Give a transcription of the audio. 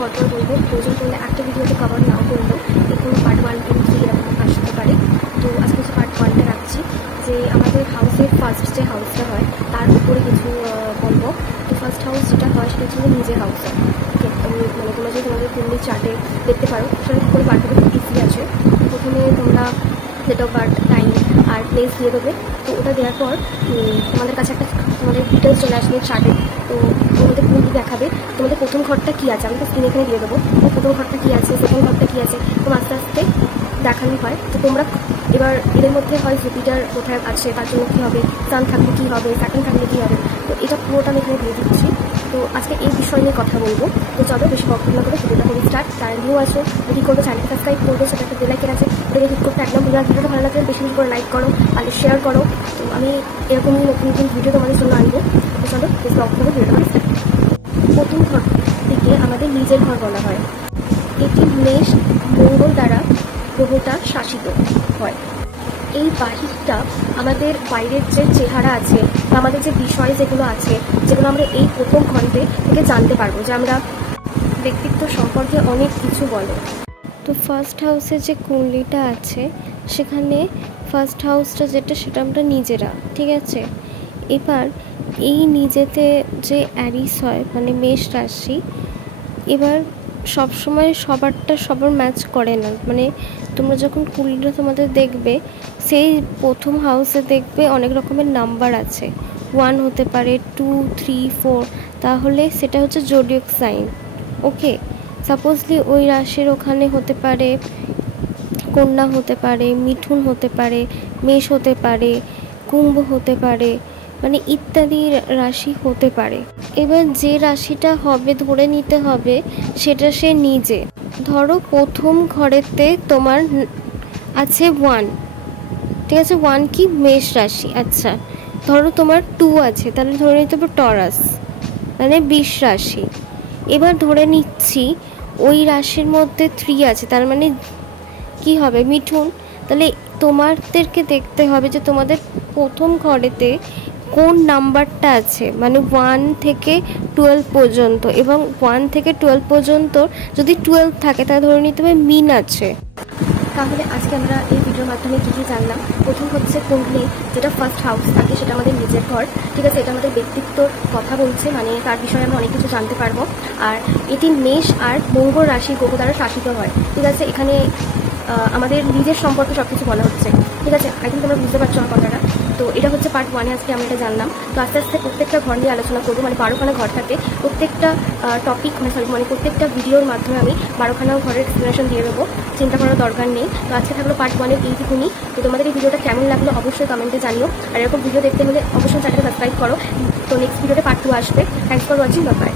পরপর বলবো, প্রয়োজন করলে একটা ভিডিওতে কভার নাও করলেও এর কোনো পার্ট 1, 2, 3 এরকম আসতে পারে। তো আজকে হচ্ছে পার্ট 1টা রাখছি, যে আমাদের হাউসের ফার্স্ট যে হাউসটা হয় তার উপরে কিছু বলবো। তো ফার্স্ট হাউস যেটা হয় সেটা হচ্ছে নিজের হাউস হয়। ওকে, মানে তোমরা যদি তোমাদের কুণ্ডলি চার্টে দেখতে পারো সেটা করে বার করতে খুব ইজি আছে। প্রথমে তোমরা ডেট অফ বার্থ, টাইম আর প্লেস দিয়ে দেবে। তো ওটা দেওয়ার পর তোমাদের কাছে একটা তোমাদের ডিটেলস চলে আসবে চার্টে। তো তোমাদের কুণ্ডলি দেখাবে তোমাদের প্রথম ঘরটা কী আছে, আমি তো স্ক্রিনে এখানে দিয়ে দেবো। তো প্রথম ঘরটা কী আছে, সেকেন্ড ঘরটা কী আছে, তো আস্তে আস্তে দেখানো হয়। তো তোমরা এবার এদের মধ্যে হয় জুপিটার কোথায় আছে তার জন্য কী হবে, সান থাকলে কী হবে, স্যাটার্ন থাকলে কী হবে। তো এটা পুরোটা আমি এখানে দিয়ে দিচ্ছি। তো আজকে এই বিষয় নিয়ে কথা বলবো। তো চলো বেশি বক্তব্য না করে ভিডিওটা করে স্টার্ট। চ্যানেল নিউ আসো, কী করবো, চ্যানেল সাবস্ক্রাইব করবো, সেটা একটা বেল আইকন আছে, ওটাকে ক্লিক করতে একদম ভুলে। ভিডিওটা ভালো লাগলে বেশি বেশি করে লাইক করো আর শেয়ার করো। তো আমি এরকমই নতুন নতুন ভিডিও তোমাদের জন্য আনবো। তো চলো বেশি বক্তব্য ভিডিওটা করে স্টার্ট। প্রথম ঘর থেকে আমাদের নিজের ঘর বলা হয়। এটি মেষ মঙ্গল দ্বারা গ্রহটা শাসিত হয়। এই বাহিরটা আমাদের বাইরের যে চেহারা আছে বা আমাদের যে বিষয় যেগুলো আছে, যেগুলো আমরা এই প্রথম ঘরে থেকে জানতে পারবো, যে আমরা ব্যক্তিত্ব সম্পর্কে অনেক কিছু বলে। তো ফার্স্ট হাউসে যে কুণ্ডলিটা আছে সেখানে ফার্স্ট হাউসটা যেটা সেটা আমরা নিজেরা, ঠিক আছে। এবার এই নিজেতে যে অ্যারিস হয় মানে মেষ রাশি, এবার সবসময় সবার ম্যাচ করে না। মানে তোমরা যখন কুণ্ডলিটা তোমাদের দেখবে, সেই প্রথম হাউসে দেখবে অনেক রকমের নাম্বার আছে, 1 হতে পারে, 2, 3, 4, তাহলে সেটা হচ্ছে জোডিয়াক সাইন। ওকে, সাপোজলি ওই রাশির ওখানে হতে পারে কন্যা হতে পারে, মিথুন হতে পারে, মেষ হতে পারে, কুম্ভ হতে পারে, মানে ইত্যাদি রাশি হতে পারে। এবার যে রাশিটা হবে ধরে নিতে হবে সেটা সে নিজে। ধরো প্রথম ঘরেতে তোমার আছে 1, ঠিক আছে, 1 কি মেষ রাশি। আচ্ছা, ধরো তোমার 2 আছে, তাহলে ধরে নিতে হবে টরাস মানে বৃষ রাশি। এবার ধরে নিচ্ছি ওই রাশির মধ্যে 3 আছে, তার মানে কি হবে, মিথুন। তাহলে তোমাদেরকে দেখতে হবে যে তোমাদের প্রথম ঘরেতে কোন নাম্বারটা আছে, মানে 1 থেকে 12 পর্যন্ত, এবং 1 থেকে 12 পর্যন্ত যদি 12 থাকে তাহলে ধরে নিতে হবে মিন আছে। তাহলে আজকে আমরা এই ভিডিওর মাধ্যমে কী কী জানলাম। প্রথম হচ্ছে কুণ্ডলী, যেটা ফার্স্ট হাউস থাকে সেটা আমাদের নিজের ঘর, ঠিক আছে। এটা আমাদের ব্যক্তিত্বর কথা বলছে, মানে তার বিষয়ে আমরা অনেক কিছু জানতে পারবো। আর এটি মেষ আর মঙ্গল রাশি গ্রহ দ্বারা শাসিত হয়, ঠিক আছে। এখানে আমাদের নিজের সম্পর্কে সব কিছু বলা হচ্ছে, ঠিক আছে। আই থিঙ্ক তোমরা বুঝতে পারছো আমার কথাটা। তো এটা হচ্ছে পার্ট 1-এ আজকে আমরা এটা জানলাম। তো আস্তে আস্তে প্রত্যেকটা ঘর নিয়ে আলোচনা করবো, মানে 12খানা ঘর থাকে প্রত্যেকটা টপিক, মানে প্রত্যেকটা ভিডিওর মাধ্যমে আমি 12খানা ঘরের এক্সপ্লেনেশন দিয়ে দেবো, চিন্তা করার দরকার নেই। তো আজকে থাকলো পার্ট 1-এর এইটুকুনি। তো তোমাদের এই ভিডিওটা কেমন লাগলো অবশ্যই কমেন্টে জানিও, আর এরকম ভিডিও দেখতে হলে অবশ্যই চ্যানেলটা সাবস্ক্রাইব করো। তো নেক্সট ভিডিওতে পার্ট 2 আসবে। Thanks for watching, bye bye.